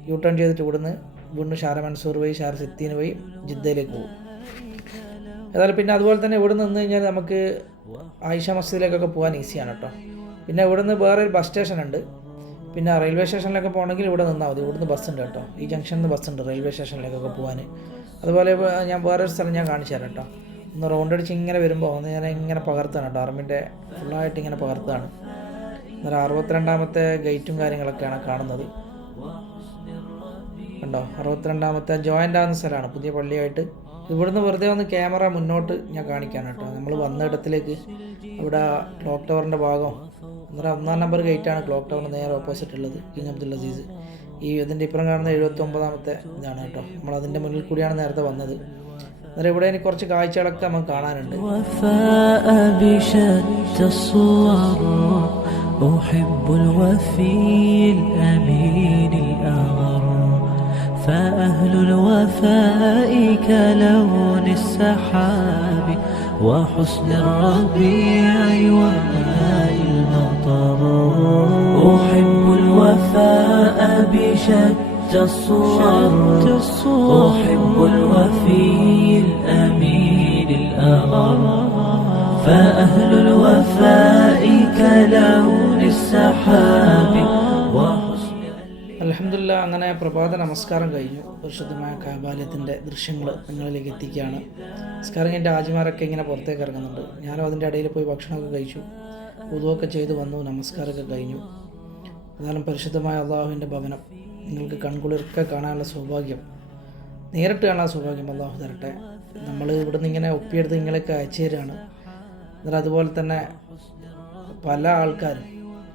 യു ടേൺ ചെയ്തിട്ട് ഇവിടുന്ന് വീണ്ടും ഷാര മൻസൂർ പോയി ഷാർ സിത്തീന് പോയി ജിദ്ദയിലേക്ക് പോകും. ഏതായാലും പിന്നെ അതുപോലെ തന്നെ ഇവിടെ നിന്ന് കഴിഞ്ഞാൽ നമുക്ക് ആയിഷ മസ്ജിദിലേക്കൊക്കെ പോകാൻ ഈസിയാണ് കേട്ടോ. പിന്നെ ഇവിടുന്ന് വേറെ ഒരു ബസ് സ്റ്റേഷൻ ഉണ്ട്. പിന്നെ റെയിൽവേ സ്റ്റേഷനിലൊക്കെ പോകണമെങ്കിൽ ഇവിടെ നിന്നാൽ മതി. ഇവിടുന്ന് ബസ് ഉണ്ട് കേട്ടോ. ഈ ജംഗ്ഷനിൽ നിന്ന് ബസ് ഉണ്ട് റെയിൽവേ സ്റ്റേഷനിലേക്കൊക്കെ പോകാൻ. അതുപോലെ ഞാൻ വേറൊരു സ്ഥലം ഞാൻ കാണിച്ചു തരാം കേട്ടോ. ഒന്ന് റൗണ്ട് അടിച്ച് ഇങ്ങനെ വരുമ്പോൾ ഒന്ന് ഞാൻ ഇങ്ങനെ പകർത്താണ് കേട്ടോ ആർമിന്റെ ഫുള്ളായിട്ട് ഇങ്ങനെ പകർത്താണ്. അന്നേരം അറുപത്തിരണ്ടാമത്തെ ഗേറ്റും കാര്യങ്ങളൊക്കെയാണ് കാണുന്നത്. കണ്ടോ? അറുപത്തിരണ്ടാമത്തെ ജോയിന്റ് ആവുന്ന സ്ഥലമാണ്. പുതിയ പള്ളിയായിട്ട്. ഇവിടുന്ന് വെറുതെ ഒന്ന് ക്യാമറ മുന്നോട്ട് ഞാൻ കാണിക്കാൻ കേട്ടോ നമ്മൾ വന്ന ഇടത്തിലേക്ക് ഇവിടെ ക്ലോക്ക് ടവറിന്റെ ഭാഗം. അന്നേരം ഒന്നാം നമ്പർ ഗേറ്റാണ് ക്ലോക്ക് ടവറിന് നേരെ ഓപ്പോസിറ്റ് ഉള്ളത് കിങ് അബ്ദുൽ അസീസ് ഈ ഇതിന്റെ ഇപ്പുറം കാണുന്ന എഴുപത്തി ഒമ്പതാമത്തെ ഇതാണ് കേട്ടോ നമ്മൾ അതിന്റെ മുന്നിൽ കൂടിയാണ് നേരത്തെ വന്നത്. അന്നേരം ഇവിടെ എനിക്ക് കുറച്ച് കാഴ്ചകളൊക്കെ നമുക്ക് കാണാനുണ്ട് وفاء بشتى الصور أحب الوفي الأمين الأغر فأهل الوفاء كلون السحاب وحسن الربيع وماء المطر أحب الوفاء بشتى الصور أحب الوفي الأمين الأغر فأهل الوفاء كلون السحاب وحسن അലഹമില്ല അങ്ങനെ പ്രഭാത നമസ്കാരം കഴിഞ്ഞു പരിശുദ്ധമായ കാബാലയത്തിൻ്റെ ദൃശ്യങ്ങൾ നിങ്ങളിലേക്ക് എത്തിക്കുകയാണ് നമസ്കാരം കഴിഞ്ഞ രാജുമാരൊക്കെ ഇങ്ങനെ പുറത്തേക്ക് ഇറങ്ങുന്നുണ്ട് ഞാനും അതിൻ്റെ ഇടയിൽ പോയി ഭക്ഷണമൊക്കെ കഴിച്ചു ഉതുവൊക്കെ ചെയ്ത് വന്നു നമസ്കാരമൊക്കെ കഴിഞ്ഞു എന്നാലും പരിശുദ്ധമായ അള്ളാഹുവിൻ്റെ ഭവനം നിങ്ങൾക്ക് കൺകുളിർക്കെ കാണാനുള്ള സൗഭാഗ്യം. നേരിട്ട് കാണാൻ സൗഭാഗ്യം അള്ളാഹു തരട്ടെ. നമ്മൾ ഇവിടുന്ന് ഇങ്ങനെ ഒപ്പിയെടുത്ത് നിങ്ങളൊക്കെ അയച്ചു തരാണ്. എന്നാൽ അതുപോലെ തന്നെ പല ആൾക്കാരും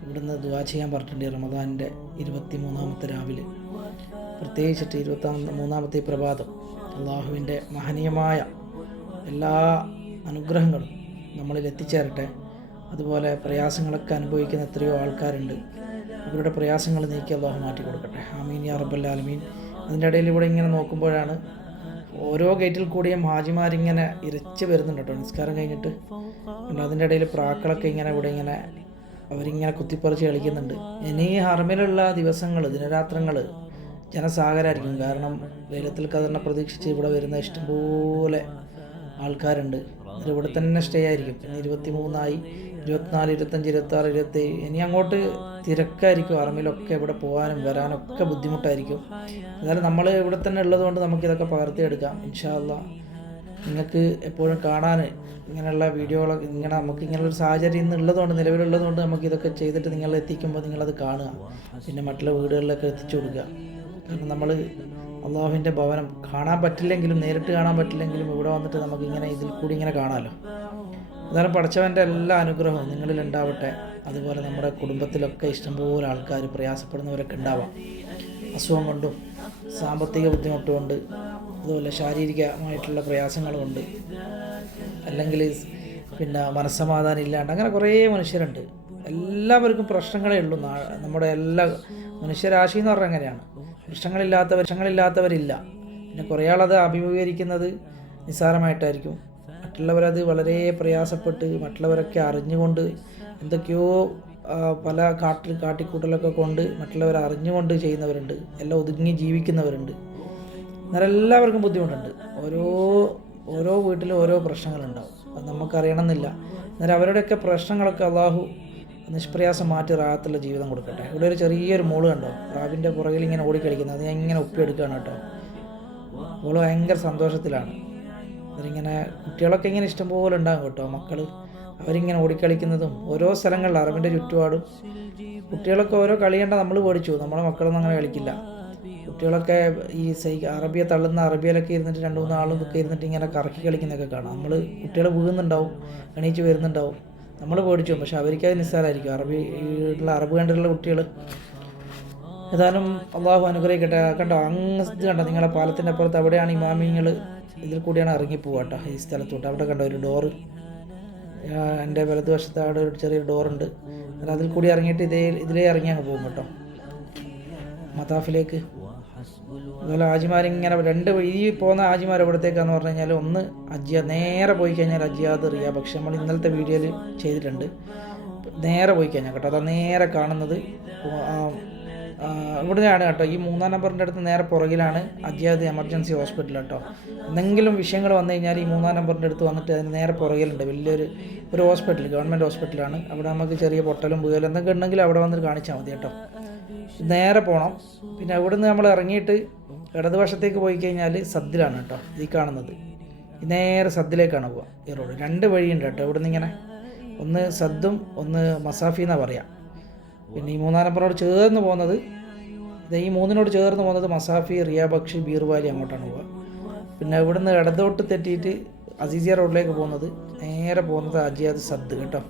ഇവിടുന്ന് ദുവാ ചെയ്യാൻ പറഞ്ഞിട്ടുണ്ട് റമദാനിന്റെ ഇരുപത്തി മൂന്നാമത്തെ രാവിലെ. പ്രത്യേകിച്ചിട്ട് ഇരുപത്താം മൂന്നാമത്തെ പ്രഭാതം. അള്ളാഹുവിന്റെ മഹനീയമായ എല്ലാ അനുഗ്രഹങ്ങളും നമ്മളിൽ എത്തിച്ചേരട്ടെ. അതുപോലെ പ്രയാസങ്ങളൊക്കെ അനുഭവിക്കുന്ന എത്രയോ ആൾക്കാരുണ്ട്. ഇവരുടെ പ്രയാസങ്ങൾ നീക്കി അള്ളാഹു മാറ്റി കൊടുക്കട്ടെ. ആമീൻ യാ റബ്ബൽ ആലമീൻ. അതിന്റെ ഇടയിൽ ഇവിടെ ഇങ്ങനെ നോക്കുമ്പോഴാണ് ഓരോ ഗേറ്റിൽ കൂടിയും ഹാജിമാരിങ്ങനെ ഇരച്ച് വരുന്നുണ്ട് കേട്ടോ. നിസ്കാരം കഴിഞ്ഞിട്ട്. അതിന്റെ ഇടയിൽ പ്രാക്കളൊക്കെ ഇങ്ങനെ ഇവിടെ ഇങ്ങനെ അവരിങ്ങനെ കുത്തിപ്പറിച്ച് കളിക്കുന്നുണ്ട്. ഇനി ഹർമിലുള്ള ദിവസങ്ങൾ ദിനരാത്രങ്ങൾ ജനസാഗരമായിരിക്കും കാരണം ലൈലത്തിൽ കതിറിനെ പ്രതീക്ഷിച്ച് ഇവിടെ വരുന്ന ഇഷ്ടംപോലെ ആൾക്കാരുണ്ട്. അതിവിടെ തന്നെ സ്റ്റേ ആയിരിക്കും. പിന്നെ ഇരുപത്തി മൂന്നായി ഇരുപത്തിനാല് ഇരുപത്തഞ്ച് ഇരുപത്താറ് ഇരുപത്തേഴ് ഇനി അങ്ങോട്ട് തിരക്കായിരിക്കും. ആർമിയിലൊക്കെ ഇവിടെ പോകാനും വരാനും ഒക്കെ ബുദ്ധിമുട്ടായിരിക്കും. എന്നാലും നമ്മൾ ഇവിടെ തന്നെ ഉള്ളതുകൊണ്ട് നമുക്കിതൊക്കെ പകർത്തിയെടുക്കാം. ഇൻഷാല്ല നിങ്ങൾക്ക് എപ്പോഴും കാണാൻ ഇങ്ങനെയുള്ള വീഡിയോകളൊക്കെ ഇങ്ങനെ നമുക്ക് ഇങ്ങനെയുള്ള സാഹചര്യം ഇന്ന് ഉള്ളതുകൊണ്ട് നിലവിലുള്ളതുകൊണ്ട് നമുക്ക് ഇതൊക്കെ ചെയ്തിട്ട് നിങ്ങൾ എത്തിക്കുമ്പോൾ നിങ്ങളത് കാണുക. പിന്നെ മറ്റുള്ള വീടുകളിലൊക്കെ എത്തിച്ചു കൊടുക്കുക. കാരണം നമ്മൾ അള്ളാഹുവിന്റെ ഭവനം കാണാൻ പറ്റില്ലെങ്കിലും നേരിട്ട് കാണാൻ പറ്റില്ലെങ്കിലും ഇവിടെ വന്നിട്ട് നമുക്ക് ഇങ്ങനെ ഇതിൽ കൂടി ഇങ്ങനെ കാണാമല്ലോ അതാണ് പഠിച്ചവന്റെ എല്ലാ അനുഗ്രഹവും നിങ്ങളിൽ ഉണ്ടാവട്ടെ. അതുപോലെ നമ്മുടെ കുടുംബത്തിലൊക്കെ ഇഷ്ടംപോലെ ആൾക്കാർ പ്രയാസപ്പെടുന്നവരൊക്കെ ഉണ്ടാവാം. അസുഖം കൊണ്ടും സാമ്പത്തിക ബുദ്ധിമുട്ട് കൊണ്ട് അതുപോലെ ശാരീരികമായിട്ടുള്ള പ്രയാസങ്ങൾ കൊണ്ട് അല്ലെങ്കിൽ പിന്നെ മനസ്സമാധാനം ഇല്ലാണ്ട് അങ്ങനെ കുറേ മനുഷ്യരുണ്ട്. എല്ലാവർക്കും പ്രശ്നങ്ങളേ ഉള്ളൂ. നമ്മുടെ എല്ലാ മനുഷ്യരാശി എന്ന് പറഞ്ഞാൽ അങ്ങനെയാണ്. പ്രശ്നങ്ങളില്ലാത്തവർ പ്രശ്നങ്ങളില്ലാത്തവരില്ല പിന്നെ കുറേ ആളത് അഭിമുഖീകരിക്കുന്നത് നിസ്സാരമായിട്ടായിരിക്കും. മറ്റുള്ളവരത് വളരെ പ്രയാസപ്പെട്ട് മറ്റുള്ളവരൊക്കെ അറിഞ്ഞുകൊണ്ട് എന്തൊക്കെയോ പല കാട്ടിൽ കാട്ടിക്കൂട്ടലൊക്കെ കൊണ്ട് മറ്റുള്ളവർ അറിഞ്ഞുകൊണ്ട് ചെയ്യുന്നവരുണ്ട്. എല്ലാം ഒതുങ്ങി ജീവിക്കുന്നവരുണ്ട്. അന്നേരം എല്ലാവർക്കും ബുദ്ധിമുട്ടുണ്ട്. ഓരോ ഓരോ വീട്ടിലും ഓരോ പ്രശ്നങ്ങളുണ്ടാവും. അത് നമുക്കറിയണമെന്നില്ല. അന്നേരം അവരുടെയൊക്കെ പ്രശ്നങ്ങളൊക്കെ അള്ളാഹു നിഷ്പ്രയാസം മാറ്റി റാഹത്തുള്ള ജീവിതം കൊടുക്കട്ടെ. ഇവിടെ ഒരു ചെറിയൊരു മോൾ കണ്ടോ? റാബിന്റെ പുറകിൽ ഇങ്ങനെ ഓടിക്കളിക്കുന്നത് ഞാൻ ഇങ്ങനെ ഒപ്പിയെടുക്കുകയാണ് കേട്ടോ. മോൾ ഭയങ്കര സന്തോഷത്തിലാണ്. അവരിങ്ങനെ കുട്ടികളൊക്കെ ഇങ്ങനെ ഇഷ്ടംപോലെ ഉണ്ടാകും കേട്ടോ. മക്കൾ അവരിങ്ങനെ ഓടിക്കളിക്കുന്നതും ഓരോ സ്ഥലങ്ങളിൽ അറിവിന്റെ ചുറ്റുപാടും. കുട്ടികളൊക്കെ ഓരോ കളി കണ്ട നമ്മൾ പേടിച്ചു നമ്മളെ മക്കളൊന്നും അങ്ങനെ കളിക്കില്ല. കുട്ടികളൊക്കെ ഈ സൈ അറബിയെ തള്ളുന്ന അറബിയിലൊക്കെ ഇരുന്നിട്ട് രണ്ട് മൂന്ന് ആളും ഒക്കെ ഇരുന്നിട്ട് ഇങ്ങനെ കറക്കി കളിക്കുന്നതൊക്കെ കാണാം. നമ്മൾ കുട്ടികൾ വീഴുന്നുണ്ടാവും എണീച്ച് വരുന്നുണ്ടാവും. നമ്മൾ പേടിച്ചു പോകും. പക്ഷെ അവർക്ക് അത് നിസ്സാരമായിരിക്കും അറബി ഉള്ള അറബ് കണ്ടിട്ടുള്ള കുട്ടികൾ ഏതായാലും അള്ളാഹു അനുഗ്രഹിക്കട്ടെ. കണ്ടോ അങ്ങ് കണ്ടോ? നിങ്ങളെ പാലത്തിന്റെ അപ്പുറത്ത് അവിടെയാണ് ഇമാമിങ്ങൾ ഇതിൽ കൂടിയാണ് ഇറങ്ങിപ്പോവുക കേട്ടോ ഈ സ്ഥലത്തോട്ട്. അവിടെ കണ്ടോ ഒരു ഡോറ്. എന്റെ വലതുവശത്ത് അവിടെ ഒരു ചെറിയൊരു ഡോറുണ്ട്. അതിൽ കൂടി ഇറങ്ങിയിട്ട് ഇതേ ഇതിലേ ഇറങ്ങി അങ്ങ് പോകും കേട്ടോ. മതാഫിലേക്ക് അതുപോലെ ആജിമാരിങ്ങനെ രണ്ട് ഈ പോകുന്ന ആജിമാർ എവിടത്തേക്കാന്ന് പറഞ്ഞു കഴിഞ്ഞാൽ ഒന്ന് അജിയ നേരെ പോയി കഴിഞ്ഞാൽ അജിയാദ് റിയ പക്ഷെ നമ്മൾ ഇന്നലത്തെ വീഡിയോയിൽ ചെയ്തിട്ടുണ്ട്. നേരെ പോയി കഴിഞ്ഞാൽ കേട്ടോ അതാ നേരെ കാണുന്നത്. ഇവിടുന്നാണ് കേട്ടോ. ഈ മൂന്നാം നമ്പറിന്റെ അടുത്ത് നേരെ പുറകിലാണ് അജിയാദ് എമർജൻസി ഹോസ്പിറ്റൽ കേട്ടോ. എന്തെങ്കിലും വിഷയങ്ങൾ വന്നു കഴിഞ്ഞാൽ ഈ മൂന്നാം നമ്പറിന്റെ അടുത്ത് വന്നിട്ട് അതിന് നേരെ പുറകിലുണ്ട്. വലിയൊരു ഒരു ഹോസ്പിറ്റൽ ഗവൺമെന്റ് ഹോസ്പിറ്റലാണ്. അവിടെ നമുക്ക് ചെറിയ പൊട്ടലും പുകയിലും എന്തൊക്കെ ഉണ്ടെങ്കിൽ അവിടെ വന്നിട്ട് കാണിച്ചാൽ മതി കേട്ടോ. നേരെ പോകണം പിന്നെ അവിടുന്ന് നമ്മൾ ഇറങ്ങിയിട്ട് ഇടതുവശത്തേക്ക് പോയി കഴിഞ്ഞാൽ സദ്ദിലാണ് കേട്ടോ ഈ കാണുന്നത്. നേരെ സദ്ദിലേക്കാണ് പോവുക. ഈ റോഡ് രണ്ട് വഴിയുണ്ട് കേട്ടോ ഇവിടുന്ന് ഇങ്ങനെ. ഒന്ന് സദ്ദും ഒന്ന് മസാഫി എന്നാണ് പറയാം. പിന്നെ ഈ മൂന്നാം നമ്പറിനോട് ചേർന്ന് പോകുന്നത് ഇത് ഈ മൂന്നിനോട് ചേർന്ന് പോകുന്നത് മസാഫി റിയാബക്ഷി ബീർവാലി അങ്ങോട്ടാണ് പോവുക. പിന്നെ ഇവിടുന്ന് ഇടതോട്ട് തെറ്റിയിട്ട് അസീസിയ റോഡിലേക്ക് പോകുന്നത് നേരെ പോകുന്നത് അജിയാദ് സദ് കേട്ടോ.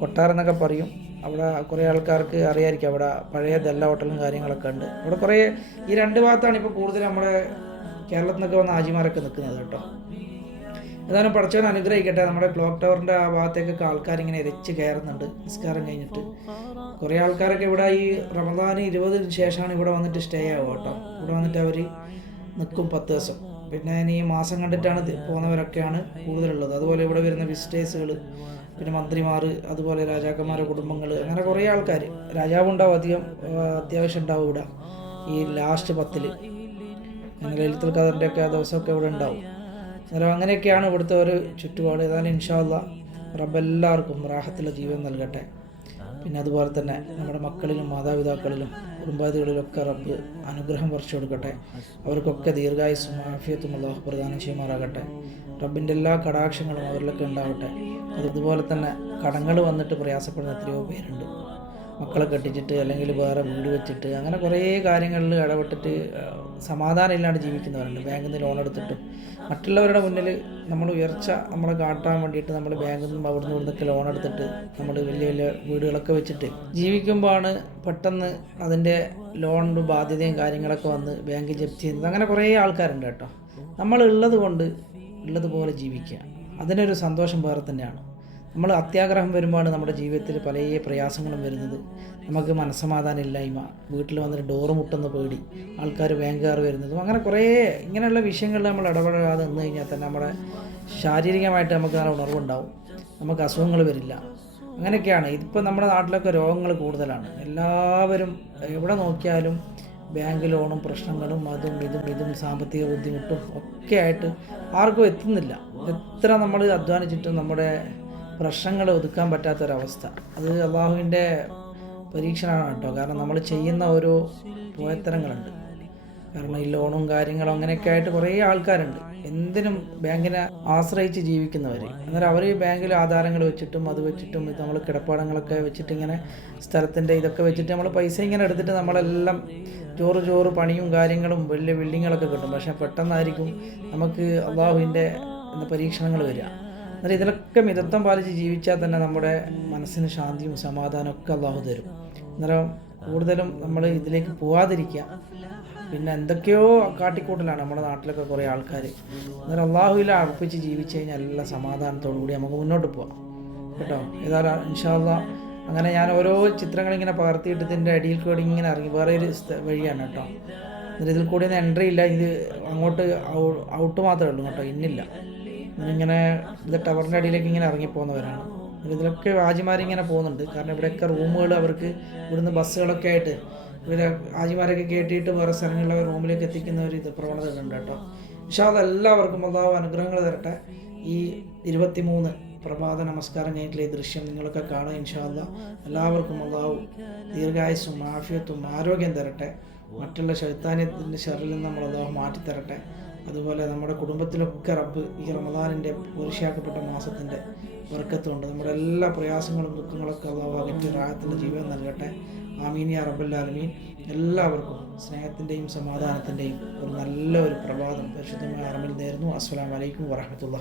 കൊട്ടാരം എന്നൊക്കെ പറയും. അവിടെ കുറേ ആൾക്കാർക്ക് അറിയായിരിക്കും. അവിടെ പഴയ ദല്ല ഹോട്ടലും കാര്യങ്ങളൊക്കെ ഉണ്ട്. അവിടെ കുറേ ഈ രണ്ട് ഭാഗത്താണ് ഇപ്പോൾ കൂടുതൽ നമ്മുടെ കേരളത്തിൽ നിന്നൊക്കെ വന്ന ആജിമാരൊക്കെ നിൽക്കുന്നത് കേട്ടോ. ഏതായാലും പഠിച്ചവൻ അനുഗ്രഹിക്കട്ടെ. നമ്മുടെ ക്ലോക്ക് ടവറിന്റെ ആ ഭാഗത്തേക്കൊക്കെ ആൾക്കാരിങ്ങനെ ഇരച്ച് കയറുന്നുണ്ട്. നിസ്കാരം കഴിഞ്ഞിട്ട്. കുറേ ആൾക്കാരൊക്കെ ഇവിടെ ഈ റമദാൻ ഇരുപതിന് ശേഷമാണ് ഇവിടെ വന്നിട്ട് സ്റ്റേ ആവുക കേട്ടോ. ഇവിടെ വന്നിട്ട് അവർ നിൽക്കും പത്ത് ദിവസം. പിന്നെ ഇനി മാസം കണ്ടിട്ടാണ് പോകുന്നവരൊക്കെയാണ് കൂടുതലുള്ളത്. അതുപോലെ ഇവിടെ വരുന്ന വിസിറ്റേഴ്സുകൾ പിന്നെ മന്ത്രിമാർ അതുപോലെ രാജാക്കന്മാരുടെ കുടുംബങ്ങൾ അങ്ങനെ കുറേ ആൾക്കാർ. രാജാവുണ്ടാവും അധികം അത്യാവശ്യം ഉണ്ടാവും ഇവിടെ. ഈ ലാസ്റ്റ് പത്തിൽ. അങ്ങനെ എഴുത്തൽ കഥറിന്റെയൊക്കെ ആ ദിവസമൊക്കെ ഇവിടെ ഉണ്ടാവും. അന്നേരം അങ്ങനെയൊക്കെയാണ് ഇവിടുത്തെ ഒരു ചുറ്റുപാട്. ഏതായാലും ഇൻഷാല്ല റബ്ബെല്ലാവർക്കും റാഹത്തുള്ള ജീവൻ നൽകട്ടെ. പിന്നെ അതുപോലെ തന്നെ നമ്മുടെ മക്കളിലും മാതാപിതാക്കളിലും കുടുംബാദികളിലൊക്കെ റബ്ബ് അനുഗ്രഹം വർഷം കൊടുക്കട്ടെ. അവർക്കൊക്കെ ദീർഘായുസും ആഫിയത്തും അള്ളാഹു പ്രദാനം ചെയ്യുമാറാകട്ടെ. റബ്ബിന്റെ എല്ലാ കടാക്ഷങ്ങളും അവരിലൊക്കെ ഉണ്ടാവട്ടെ. അതുപോലെ തന്നെ കടങ്ങൾ വന്നിട്ട് പ്രയാസപ്പെടുന്ന എത്രയോ പേരുണ്ട്. മക്കളെ കെട്ടിച്ചിട്ട് അല്ലെങ്കിൽ വേറെ വീട് വെച്ചിട്ട് അങ്ങനെ കുറേ കാര്യങ്ങളിൽ ഇടപെട്ടിട്ട് സമാധാനം ഇല്ലാണ്ട് ജീവിക്കുന്നവരുണ്ട്. ബാങ്കിൽ നിന്ന് ലോൺ എടുത്തിട്ട് മറ്റുള്ളവരുടെ മുന്നിൽ നമ്മൾ ഉയർച്ച നമ്മളെ കാട്ടാൻ വേണ്ടിയിട്ട് നമ്മൾ ബാങ്കിൽ നിന്നും അവിടുന്ന് ഇവിടുന്നൊക്കെ ലോൺ എടുത്തിട്ട് നമ്മൾ വലിയ വലിയ വീടുകളൊക്കെ വെച്ചിട്ട് ജീവിക്കുമ്പോഴാണ് പെട്ടെന്ന് അതിന്റെ ലോണിന്റെ ബാധ്യതയും കാര്യങ്ങളൊക്കെ വന്ന് ബാങ്ക് ജപ്തി ചെയ്യുന്നത്. അങ്ങനെ കുറേ ആൾക്കാരുണ്ട് കേട്ടോ. നമ്മളുള്ളത് കൊണ്ട് ഉള്ളതുപോലെ ജീവിക്കുക. അതിനൊരു സന്തോഷം വേറെ തന്നെയാണ്. നമ്മൾ അത്യാഗ്രഹം വരുമ്പോഴാണ് നമ്മുടെ ജീവിതത്തിൽ പല പ്രയാസങ്ങളും വരുന്നത്. നമുക്ക് മനസ്സമാധാനം ഇല്ലായ്മ വീട്ടിൽ വന്നിട്ട് ഡോറ് മുട്ടുന്ന പേടി ആൾക്കാർ വേങ്കാർ വരുന്നതും അങ്ങനെ കുറേ ഇങ്ങനെയുള്ള വിഷയങ്ങളിൽ നമ്മൾ ഇടപെടാതെ നിന്ന് കഴിഞ്ഞാൽ തന്നെ നമ്മുടെ ശാരീരികമായിട്ട് നമുക്ക് നല്ല ഉണർവുണ്ടാവും. നമുക്ക് അസുഖങ്ങൾ വരില്ല. അങ്ങനെയൊക്കെയാണ്. ഇതിപ്പോൾ നമ്മുടെ നാട്ടിലൊക്കെ രോഗങ്ങൾ കൂടുതലാണ്. എല്ലാവരും എവിടെ നോക്കിയാലും ബാങ്ക് ലോണും പ്രശ്നങ്ങളും അതും ഇതും ഇതും സാമ്പത്തിക ബുദ്ധിമുട്ടും ഒക്കെ ആയിട്ട് ആർക്കും എത്തുന്നില്ല. എത്ര നമ്മൾ അധ്വാനിച്ചിട്ടും നമ്മുടെ പ്രശ്നങ്ങൾ ഒതുക്കാൻ പറ്റാത്തൊരവസ്ഥ. അത് അള്ളാഹുവിന്റെ പരീക്ഷണമാണ് കേട്ടോ. കാരണം നമ്മൾ ചെയ്യുന്ന ഓരോ പോയത്തരങ്ങളുണ്ട്. കാരണം ഈ ലോണും കാര്യങ്ങളും അങ്ങനെയൊക്കെ ആയിട്ട് കുറേ ആൾക്കാരുണ്ട്. എന്തിനും ബാങ്കിനെ ആശ്രയിച്ച് ജീവിക്കുന്നവർ. അന്നേരം അവർ ഈ ബാങ്കിൽ ആധാരങ്ങൾ വെച്ചിട്ടും അത് വെച്ചിട്ടും നമ്മൾ കിടപ്പാടങ്ങളൊക്കെ വെച്ചിട്ട് ഇങ്ങനെ സ്ഥലത്തിന്റെ ഇതൊക്കെ വെച്ചിട്ട് നമ്മൾ പൈസ ഇങ്ങനെ എടുത്തിട്ട് നമ്മളെല്ലാം ചോറ് ചോറ് പണിയും കാര്യങ്ങളും വലിയ ബിൽഡിങ്ങുകളൊക്കെ കിട്ടും. പക്ഷേ പെട്ടെന്നായിരിക്കും നമുക്ക് അള്ളാഹുവിന്റെ പരീക്ഷണങ്ങൾ വരിക. അന്നേരം ഇതിലൊക്കെ മിതത്വം പാലിച്ച് ജീവിച്ചാൽ തന്നെ നമ്മുടെ മനസ്സിന് ശാന്തിയും സമാധാനവും ഒക്കെ അള്ളാഹു തരും. അന്നേരം കൂടുതലും നമ്മൾ ഇതിലേക്ക് പോവാതിരിക്കുക. പിന്നെ എന്തൊക്കെയോ കാട്ടിക്കൂട്ടലാണ് നമ്മുടെ നാട്ടിലൊക്കെ കുറേ ആൾക്കാർ അന്നേരം അള്ളാഹുവിൽ അർപ്പിച്ച് ജീവിച്ചു കഴിഞ്ഞാൽ എല്ലാ സമാധാനത്തോടു കൂടി നമുക്ക് മുന്നോട്ട് പോവാം. കേട്ടോ? ഏതായാലും ഇൻഷാല്ല അങ്ങനെ ഞാൻ ഓരോ ചിത്രങ്ങൾ ഇങ്ങനെ പകർത്തിയിട്ട് ഇതിന്റെ അടിയിൽ കൂടി ഇങ്ങനെ ഇറങ്ങി വേറെ ഒരു വഴിയാണ് കേട്ടോ. എന്നിട്ട് ഇതിൽ കൂടി ഒന്നും എൻട്രി ഇല്ല. ഇത് അങ്ങോട്ട് ഔട്ട് മാത്രമേ ഉള്ളൂ കേട്ടോ. ഇന്നില്ല. ഇങ്ങനെ ഇത് ടവറിന്റെ അടിയിലേക്ക് ഇങ്ങനെ ഇറങ്ങിപ്പോകുന്നവരാണ്. ഇതിലൊക്കെ ആജിമാരിങ്ങനെ പോകുന്നുണ്ട്. കാരണം ഇവിടെയൊക്കെ റൂമുകൾ അവർക്ക് ഇവിടുന്ന് ബസ്സുകളൊക്കെ ആയിട്ട് ഇവരെ ആജിമാരൊക്കെ കയറ്റിയിട്ട് വേറെ സ്ഥലങ്ങളിലെ റൂമിലേക്ക് എത്തിക്കുന്ന ഒരു ഇത് പ്രവണത ഉണ്ട് കേട്ടോ പക്ഷെ അതെല്ലാവർക്കും അതാവ് അനുഗ്രഹങ്ങൾ തരട്ടെ. ഈ ഇരുപത്തിമൂന്ന് പ്രഭാത നമസ്കാരം കഴിഞ്ഞിട്ടുള്ള ഈ ദൃശ്യം നിങ്ങളൊക്കെ കാണുക ഇൻഷാല്ല എല്ലാവർക്കും അള്ളാഹു ദീർഘായുസ്സും ആഫിയത്തും ആരോഗ്യം തരട്ടെ. മറ്റുള്ള ശൈത്താന്യത്തിന്റെ ഷെറിൽ നിന്ന് നമ്മൾ അള്ളാഹു മാറ്റിത്തരട്ടെ. അതുപോലെ നമ്മുടെ കുടുംബത്തിലൊക്കെ റബ്ബ് ഈ റമദാനിന്റെ പുരുഷയാക്കപ്പെട്ട മാസത്തിന്റെ വർക്കത്തുണ്ട്. നമ്മുടെ എല്ലാ പ്രയാസങ്ങളും ദുഃഖങ്ങളൊക്കെ അള്ളാഹു അകറ്റി റാഹത്തിന്റെ ജീവിതം നൽകട്ടെ. ആമീൻ യാ റബ്ബല്ലാലമീൻ എല്ലാവർക്കും സ്നേഹത്തിന്റെയും സമാധാനത്തിന്റെയും ഒരു നല്ല ഒരു പ്രഭാതം പരിശുദ്ധമായ അറമിൽ നേരുന്നു. അസ്സലാമു വലൈക്കും വറഹമത്തുള്ള